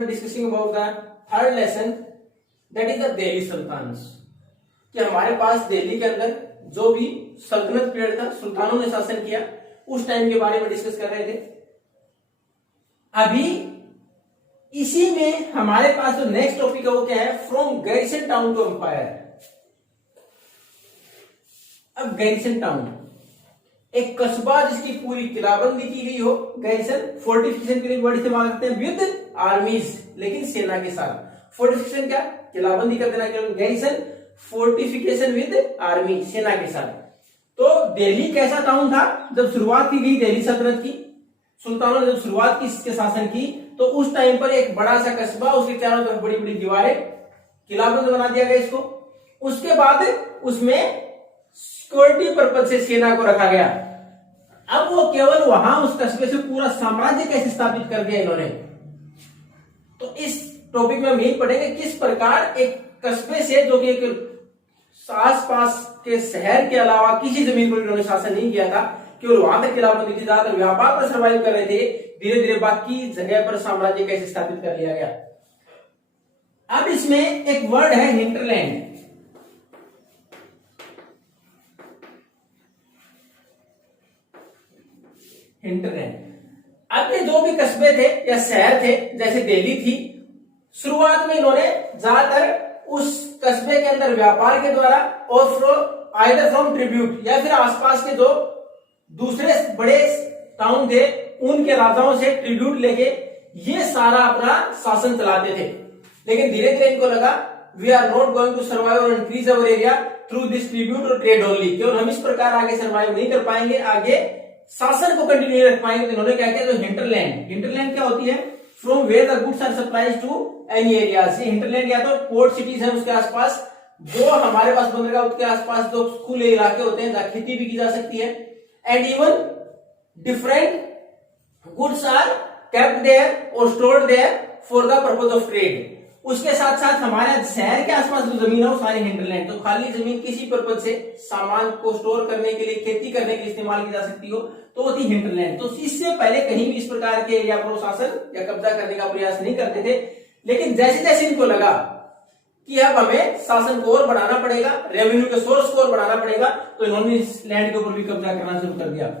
Discussing about the third lesson that is the Delhi sultans. कि हमारे पास दिल्ली के अंदर जो भी सल्तनत पीरियड था, सुल्तानों ने शासन किया, उस टाइम के बारे में डिस्कस कर रहे थे। अभी इसी में हमारे पास जो नेक्स्ट टॉपिक है वो क्या है, from garrison town to empire. अब गैरिसन टाउन एक कस्बा जिसकी पूरी किलाबंदी की गई हो, गैरिसन फोर्टिफिकेशन के लिए वर्ड इस्तेमाल करते हैं विद आर्मीज, लेकिन सेना के साथ। फोर्टिफिकेशन क्या, किलाबंदी कर देना, गैरिसन फोर्टिफिकेशन विद आर्मी, सेना के साथ। तो दिल्ली कैसा टाउन था जब शुरुआत की गई दिल्ली सल्तनत की, सुल्तानों ने जब शुरुआत की इसके शासन की, तो उस टाइम पर एक बड़ा सा कस्बा, उसके चारों तरफ बड़ी बड़ी दीवारें, किलाबंद बना दिया गया इसको। उसके बाद उसमें सिक्योरिटी पर्पज से सेना को रखा गया। अब वो केवल वहां उस कस्बे से पूरा साम्राज्य कैसे स्थापित कर दिया इन्होंने, तो इस टॉपिक में हम यही पढ़ेंगे किस प्रकार एक कस्बे से, जो कि एक आसपास के शहर के अलावा किसी जमीन पर इन्होंने शासन नहीं किया था, केवल वहां तक किलाबंदी थी, ज्यादातर व्यापार पर सर्वाइव कर रहे थे, धीरे धीरे बाकी जगह पर साम्राज्य कैसे स्थापित कर लिया गया। अब इसमें एक वर्ड है हिंटरलैंड। हिंटरलैंड अपने जो भी कस्बे थे या शहर थे, जैसे दिल्ली थी, शुरुआत में इन्होंने ज्यादातर उस कस्बे के अंदर व्यापार के द्वारा और आइदर फ्रॉम ट्रिब्यूट या फिर आसपास के जो दूसरे बड़े टाउन थे उनके राजाओं से ट्रिब्यूट लेके ये सारा अपना शासन चलाते थे। लेकिन धीरे धीरे इनको लगा we are not going to survive और increase our area through this tribute और ट्रेड ओनली, केवल हम इस प्रकार आगे सर्वाइव नहीं कर पाएंगे, आगे शासन को कंटिन्यू रख पाएंगे। तो इन्होंने क्या किया, जो हिंटरलैंड, हिंटरलैंड क्या होती है, from where the goods are supplies to any areas. Hinterland या तो पोर्ट सिटीज है उसके आसपास, जो हमारे पास बंदरगाह उसके आसपास जो खुले इलाके होते हैं जहां खेती भी की जा सकती है, and even different goods are kept there और stored there for the purpose of trade. उसके साथ साथ हमारे शहर के आसपास जो जमीन है वो सारी हिंटरलैंड, तो खाली जमीन किसी पर्पज से सामान को स्टोर करने के लिए, खेती करने के लिए इस्तेमाल की जा सकती हो, तो वो थी हिंटरलैंड। तो इससे पहले कहीं भी इस प्रकार के एरिया पर शासन या कब्जा करने का प्रयास नहीं करते थे। लेकिन जैसे जैसे इनको लगा कि अब हमें शासन को और बढ़ाना पड़ेगा, रेवेन्यू के सोर्स को और बढ़ाना पड़ेगा, तो इन्होंने इस लैंड के ऊपर भी कब्जा करना शुरू कर दिया।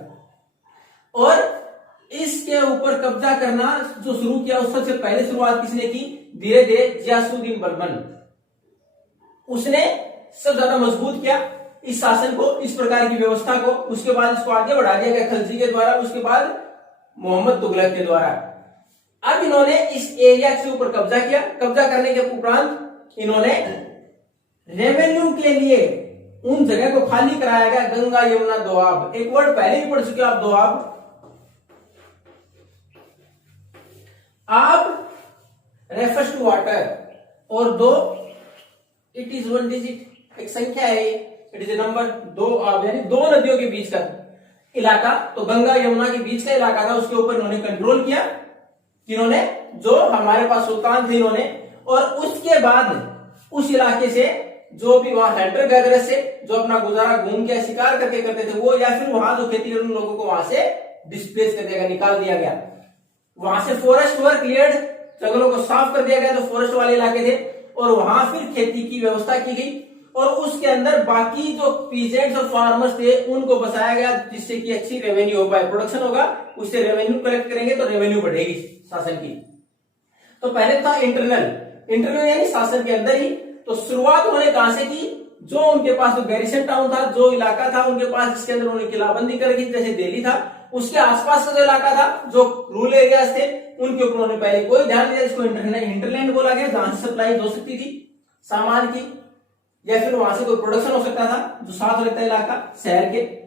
और इसके ऊपर कब्जा करना जो शुरू किया, उस सबसे पहले शुरुआत किसने की, धीरे धीरे गियासुद्दीन बर्मन, उसने सब ज्यादा मजबूत किया इस शासन को, इस प्रकार की व्यवस्था को। उसके बाद इसको आगे बढ़ा दिया गया खलजी के द्वारा, उसके बाद मोहम्मद तुगलक के द्वारा। अब इन्होंने इस एरिया के ऊपर कब्जा किया। कब्जा करने के उपरांत इन्होंने रेवेन्यू के लिए उन जगह को खाली कराया गया, गंगा यमुना दोआब। एक वर्ड पहले भी पढ़ चुके आप, दोआब। आब रेफर्स टू वाटर, और दो इट इज वन डिजिट, एक संख्या है, इट इज ए नंबर। दो आब यानी दो नदियों के बीच का इलाका, तो गंगा यमुना के बीच का इलाका था, उसके ऊपर इन्होंने कंट्रोल किया, जिन्होंने जो हमारे पास सुल्तान थे इन्होंने। और उसके बाद उस इलाके से जो भी वहां हंटर गैदरर से जो अपना गुजारा घूम के शिकार करके करते थे वो, या फिर वहां जो खेती करने लोगों को वहां से डिस्प्लेस कर दिया गया, निकाल दिया गया। वहां से फॉरेस्ट वर क्लियर्ड, जंगलों को साफ कर दिया गया, जो फॉरेस्ट वाले इलाके थे, और वहां फिर खेती की व्यवस्था की गई। और उसके अंदर बाकी जो पीजेंट्स और फार्मर्स थे उनको बसाया गया, जिससे कि अच्छी रेवेन्यू हो पाए, प्रोडक्शन होगा, उससे रेवेन्यू कलेक्ट करेंगे तो रेवेन्यू बढ़ेगी शासन की। तो पहले था इंटरनल यानी शासन के अंदर ही। तो शुरुआत उन्होंने कहां से की, जो उनके पास जो गैरिसन टाउन था, जो इलाका था उनके पास, जिसके अंदर उन्होंने किलाबंदी कर दी, जैसे दिल्ली था, उसके आसपास का जो इलाका था, जो रूरल एरियाज थे, उनके ऊपर उन्होंने पहले कोई ध्यान दिया। इसको हिंटरलैंड बोला गया, जहां से सप्लाई हो सकती थी सामान की, या फिर वहां से कोई प्रोडक्शन हो सकता था, जो साथ रहता है इलाका शहर के।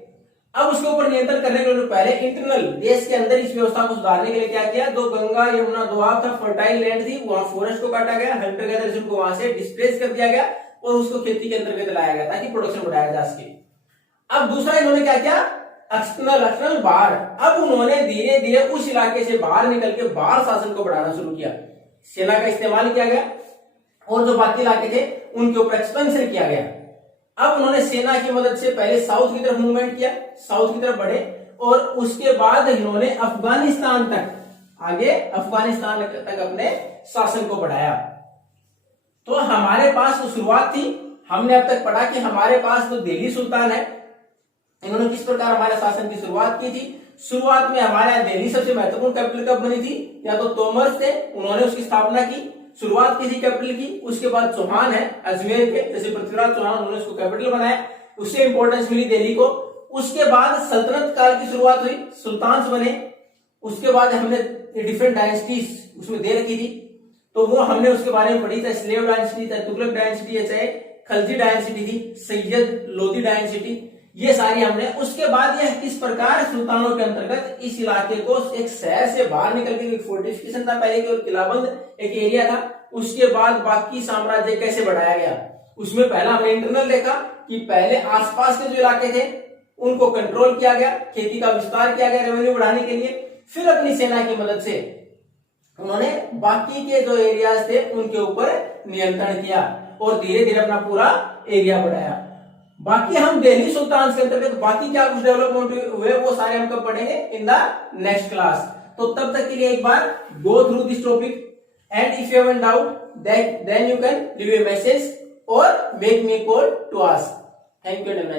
अब उसके ऊपर नियंत्रण करने के लिए पहले इंटरनल देश के अंदर इस व्यवस्था को सुधारने के लिए क्या किया, जो गंगा यमुना दोआब था, फर्टाइल लैंड थी, वहां फॉरेस्ट को काटा गया, हंटर गैदरर्स को वहां से डिस्प्लेस कर दिया गया और उसको खेती के अंतर्गत लाया गया ताकि प्रोडक्शन बढ़ाया जा सके। अब दूसरा इन्होंने क्या किया, एक्सटर्नल बाहर। अब उन्होंने धीरे धीरे उस इलाके से बाहर निकल के बाहर शासन को बढ़ाना शुरू किया, सेना का इस्तेमाल किया गया, और जो बाकी इलाके थे उनके ऊपर एक्सपेंशन किया गया। अब उन्होंने सेना की मदद से पहले साउथ की तरफ मूवमेंट किया, साउथ की तरफ बढ़े, और उसके बाद इन्होंने अफगानिस्तान तक आगे अफगानिस्तान तक अपने शासन को बढ़ाया। तो हमारे पास तो शुरुआत थी, हमने अब तक पढ़ा कि हमारे पास तो दिल्ली सुल्तान है, इन्होंने किस प्रकार हमारे शासन की शुरुआत की थी। शुरुआत में हमारे दिल्ली सबसे महत्वपूर्ण कैपिटल कब बनी थी, या तो तोमर्स थे, उन्होंने उसकी स्थापना की, शुरुआत की थी कैपिटल की। उसके बाद चौहान है अजमेर के, जैसे पृथ्वीराज चौहान, उन्होंने उसको कैपिटल बनाया, उससे इंपॉर्टेंस मिली दिल्ली को। उसके बाद सल्तनत काल की शुरुआत हुई, सुल्तान बने। उसके बाद हमने डिफरेंट डायनेस्टीज उसमें दे रखी थी, तो वो हमने उसके बारे में पढ़ी, चाहे स्लेव डायनेस्टी, चाहे तुगलक डायनेस्टी, चाहे खलजी डायनेस्टी थी, सैयद लोदी डायनेस्टी, ये सारी हमने। उसके बाद यह किस प्रकार सुल्तानों के अंतर्गत इस इलाके को एक शहर से बाहर निकल के, एक फोर्टिफिकेशन था पहले की, किलाबंद एक एरिया था, उसके बाद बाकी साम्राज्य कैसे बढ़ाया गया। उसमें पहला हमने इंटरनल देखा कि पहले आसपास के जो इलाके थे उनको कंट्रोल किया गया, खेती का विस्तार किया गया रेवेन्यू बढ़ाने के लिए। फिर अपनी सेना की मदद से उन्होंने बाकी के जो एरियाज थे उनके ऊपर नियंत्रण किया और धीरे धीरे अपना पूरा एरिया बढ़ाया। बाकी हम दिल्ली सुल्तान के अंतर्गत बाकी क्या कुछ डेवलपमेंट हुए वो सारे हम कब पढ़ेंगे, इन द नेक्स्ट क्लास। तो तब तक के लिए एक बार go through this topic, and if you have any doubt then you can leave a message और make me call to ask. Thank you and nice.